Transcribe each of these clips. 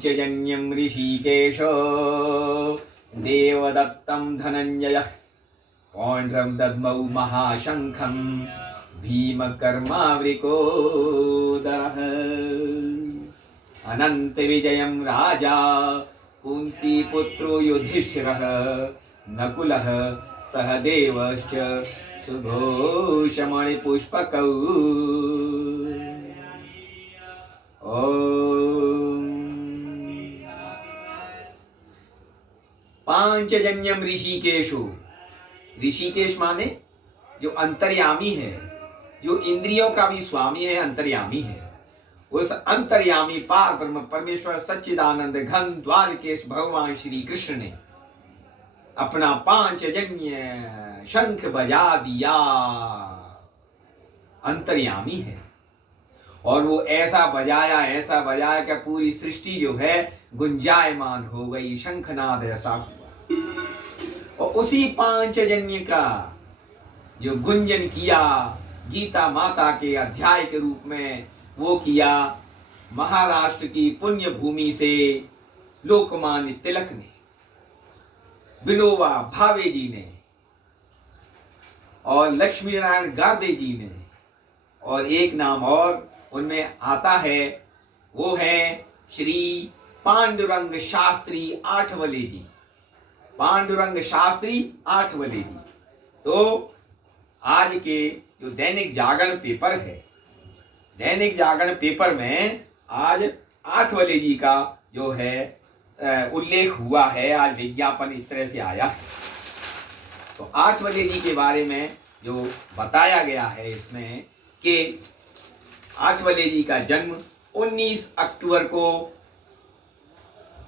पाञ्चजन्यं ऋषिकेशो देवदत्तं धनञ्जयः पौण्ड्रं दद्मौ महाशङ्खं भीमकर्मावृकोदरः अनन्तविजयं राजा कुन्तीपुत्रो युधिष्ठिरः नकुलः सहदेवश्च सुघोषमणिपुष्पकौ पांचजन्यम ऋषिकेशु। ऋषिकेश माने जो अंतर्यामी है, जो इंद्रियों का भी स्वामी है, अंतर्यामी है। उस अंतर्यामी पार ब्रह्म परमेश्वर सच्चिदानंद घन द्वारकेश भगवान श्री कृष्ण ने अपना पांचजन्य शंख बजा दिया। अंतर्यामी है और वो ऐसा बजाया कि पूरी सृष्टि जो है गुंजायमान हो गई, शंखनाद ऐसा हुआ। और उसी पांचजन्य का जो गुंजन किया गीता माता के अध्याय के रूप में, वो किया महाराष्ट्र की पुण्य भूमि से लोकमान्य तिलक ने, विनोबा भावे जी ने और लक्ष्मी नारायण गार्दे जी ने, और एक नाम और उनमें आता है, वो है श्री पांडुरंग शास्त्री आठवले जी। पांडुरंग शास्त्री आठवले जी। तो आज के जो दैनिक जागरण पेपर है, दैनिक जागरण पेपर में आज आठवले जी का जो है उल्लेख हुआ है। आज विज्ञापन इस तरह से आया है। तो आठवले जी के बारे में जो बताया गया है इसमें कि आठवले जी का जन्म 19 अक्टूबर को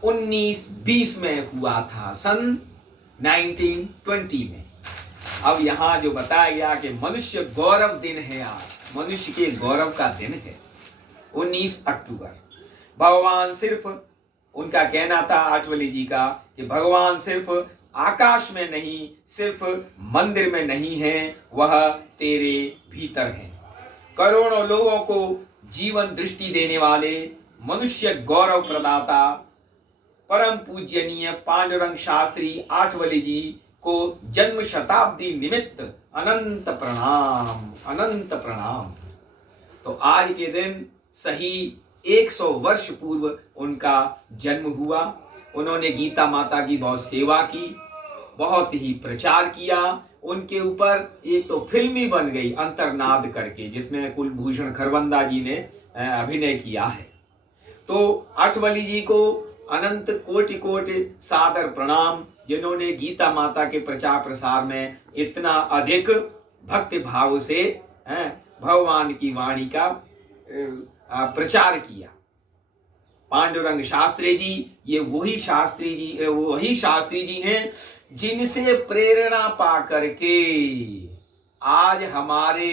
1920 में हुआ था, सन 1920 में। अब यहाँ जो बताया गया कि मनुष्य गौरव दिन है, आज मनुष्य के गौरव का दिन है 19 अक्टूबर। भगवान सिर्फ, उनका कहना था आठवले जी का, कि भगवान सिर्फ आकाश में नहीं, सिर्फ मंदिर में नहीं है, वह तेरे भीतर है। करोड़ों लोगों को जीवन दृष्टि देने वाले मनुष्य गौरव प्रदाता परम पूजनीय पांडुरंग शास्त्री आठवले जी को जन्म शताब्दी निमित्त अनंत प्रणाम, अनंत प्रणाम। तो आज के दिन सही 100 वर्ष पूर्व उनका जन्म हुआ। उन्होंने गीता माता की बहुत सेवा की, बहुत ही प्रचार किया। उनके ऊपर एक तो फिल्म ही बन गई अंतर्नाद करके, जिसमें कुलभूषण खरबंदा जी ने अभिनय किया है। तो आठवले जी को अनंत कोटि कोटि सादर प्रणाम, जिन्होंने गीता माता के प्रचार प्रसार में इतना अधिक भक्ति भाव से भगवान की वाणी का प्रचार किया। पांडुरंग शास्त्री जी, ये वही शास्त्री जी हैं जिनसे प्रेरणा पा करके आज हमारे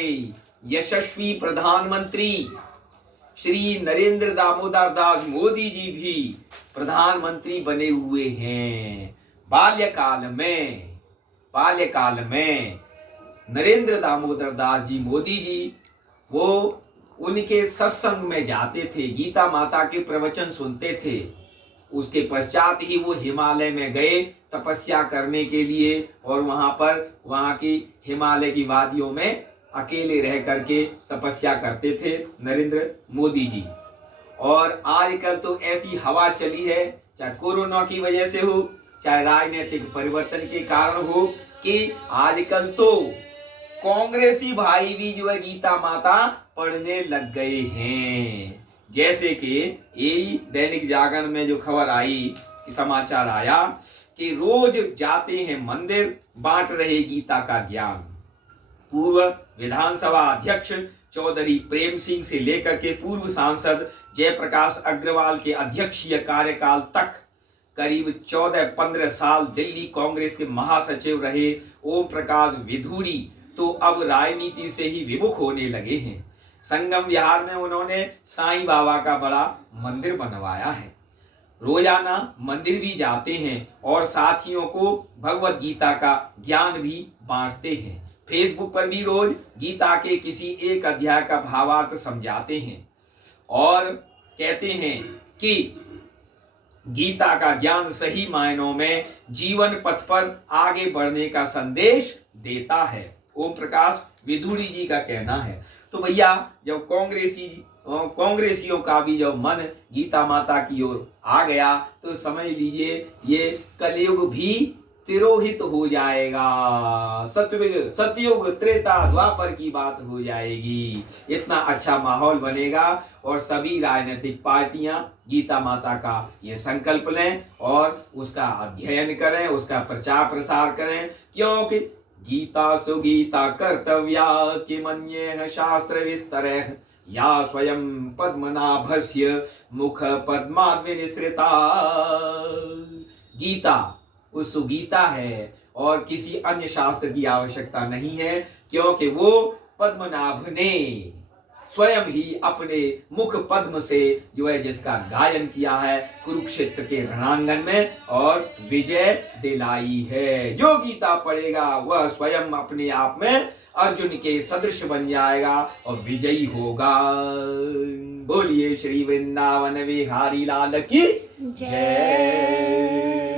यशस्वी प्रधानमंत्री श्री नरेंद्र दामोदर दास मोदी जी भी प्रधानमंत्री बने हुए हैं। बाल्यकाल में नरेंद्र दामोदर दास जी मोदी जी, वो उनके सत्संग में जाते थे, गीता माता के प्रवचन सुनते थे। उसके पश्चात ही वो हिमालय में गए तपस्या करने के लिए, और वहाँ की हिमालय की वादियों में अकेले रह करके तपस्या करते थे नरेंद्र मोदी जी। और आजकल तो ऐसी हवा चली है, चाहे कोरोना की वजह से हो, चाहे राजनीतिक परिवर्तन के कारण हो, कि आजकल तो कांग्रेसी भाई भी जो है गीता माता पढ़ने लग गए हैं। जैसे कि यही दैनिक जागरण में जो खबर आई, समाचार आया कि रोज जाते हैं मंदिर, बांट रहे गीता का ज्ञान। पूर्व विधानसभा अध्यक्ष चौधरी प्रेम सिंह से लेकर के पूर्व सांसद जयप्रकाश अग्रवाल के अध्यक्षीय कार्यकाल तक करीब 14-15 साल दिल्ली कांग्रेस के महासचिव रहे ओम प्रकाश विधूड़ी तो अब राजनीति से ही विमुख होने लगे हैं। संगम विहार में उन्होंने साईं बाबा का बड़ा मंदिर बनवाया है। रोजाना मंदिर भी जाते हैं और साथियों को भगवत गीता का ज्ञान भी बांटते हैं। फेसबुक पर भी रोज गीता के किसी एक अध्याय का भावार्थ समझाते हैं और कहते हैं कि गीता का ज्ञान सही मायनों में जीवन पथ पर आगे बढ़ने का संदेश देता है। ओम प्रकाश विदुरी जी का कहना है। तो भैया जब कांग्रेसियों का भी जब मन गीता माता की ओर आ गया तो समझ लीजिए ये कलयुग भी तिरोहित हो जाएगा, सतयुग त्रेता द्वापर की बात हो जाएगी। इतना अच्छा माहौल बनेगा और सभी राजनीतिक पार्टियां गीता माता का ये संकल्प लें और उसका अध्ययन करें, उसका प्रचार प्रसार करें, क्योंकि गीता सुगीता कर्तव्या किमन्येह शास्त्र विस्तरः या स्वयं पद्मनाभस्य मुख पद्माद्विनिसृता। गीता वो सुगीता है और किसी अन्य शास्त्र की आवश्यकता नहीं है, क्योंकि वो पद्मनाभ ने स्वयं ही अपने मुख पद्म से जो है जिसका गायन किया है कुरुक्षेत्र के रणांगन में और विजय दिलाई है। जो गीता पढ़ेगा वह स्वयं अपने आप में अर्जुन के सदृश बन जाएगा और विजयी होगा। बोलिए श्री वृंदावन विहारी लाल की जय।